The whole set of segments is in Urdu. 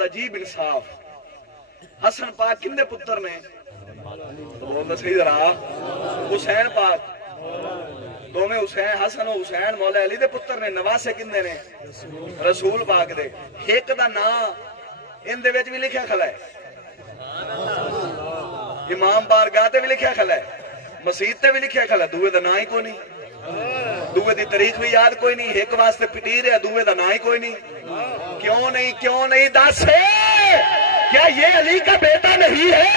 دا عجیب انصاف. حسن پاک کندے پتر نے؟ بولنا صحیح ذرا. حسین پاک دو میں حسین حسن و حسین مولا علی دے پتر نے. نواسے کندے نے؟ رسول پاک دے. ایک دا نام ان دے وچ بھی لکھیا کھلا ہے, امام بارگاہ تے بھی لکھیا کھلا ہے, مسجد تے بھی لکھیا کھلا ہے. دوے دا نام ہی کوئی نہیں, دوے دی تاریخ بھی یاد کوئی نہیں. ایک واسطے پٹی رہا, دوے دا نام ہی کوئی نہیں. کیوں نہیں دس کیا یہ علی کا بیٹا نہیں ہے؟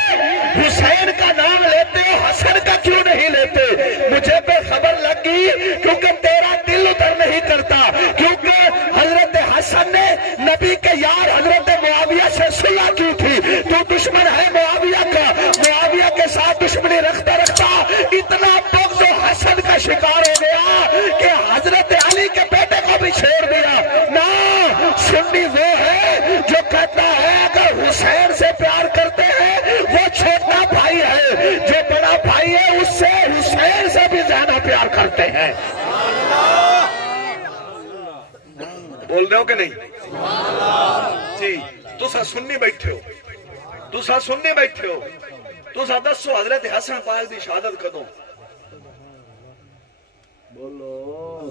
حسین کا نام لیتے ہو, حسن کا کیوں نہیں لیتے؟ مجھے پہ خبر لگ گئی کیونکہ تیرا دل ادھر نہیں کرتا. کیونکہ حضرت حسن نے نبی کے یار حضرت معاویہ سے صلح کی تھی. تو دشمن ہے معاویہ کا, معاویہ کے ساتھ دشمنی رکھتا اتنا بغض و حسد کا شکار ہو گیا کہ حضرت علی کے بیٹے کو بھی چھوڑ دیا. نا سنی وہ ہے جو کہتا ہے اگر حسین سے پیار کرتے ہیں وہ چھوٹا بھائی ہے, جو بڑا بھائی ہے اس سے حسین سے بھی زیادہ پیار کرتے ہیں. بول رہے ہو کہ نہیں جی؟ تسا سنی بیٹھے ہو, تسا سنی بیٹھے ہو, تسا دسو حضرت حسن پاک دی شہادت کدوں؟ بولو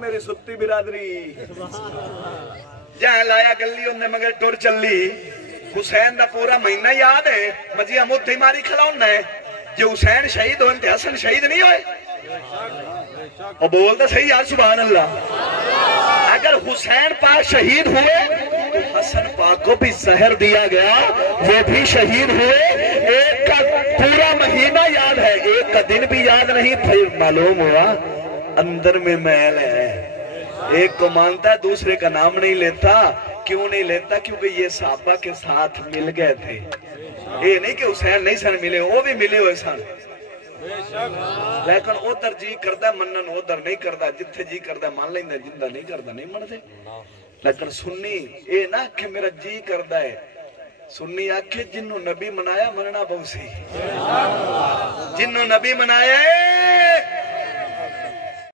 میری ستی برادری. جہاں لایا گلی انہیں مگر ٹر چلی. حسین دا پورا مہینہ یاد ہے, مجھے ہم اتھی ماری کھلاؤنا ہے. جو حسین شہید ہوئے تھے حسن شہید نہیں ہوئے. اور بولتا صحیح یار سبحان اللہ. اگر حسین پاک شہید ہوئے تو حسن پاک کو بھی زہر دیا گیا, وہ بھی شہید ہوئے. ایک کا پورا مہینہ یاد ہے, ایک کا دن بھی یاد نہیں. پھر معلوم ہوا اندر میں میل ہے. ایک کو مانتا ہے دوسرے کا نام نہیں لیتا. کیوں نہیں لیتا؟ کیونکہ یہ صحابہ کے ساتھ مل گئے تھے. یہ نہیں کہ حسین نہیں سن ملے, وہ بھی ملے ہوئے سن, لیکن ادھر جی کردہ منن, ادھر نہیں کردہ. جتھے جی کردہ مان لیندے, جندہ نہیں کردہ نہیں مندے. لیکن سنی اے نہ کہ میرا جی کردہ ہے. سنی آکھے جنہوں نبی منایا مننا بہت سی, جنہوں نبی منایا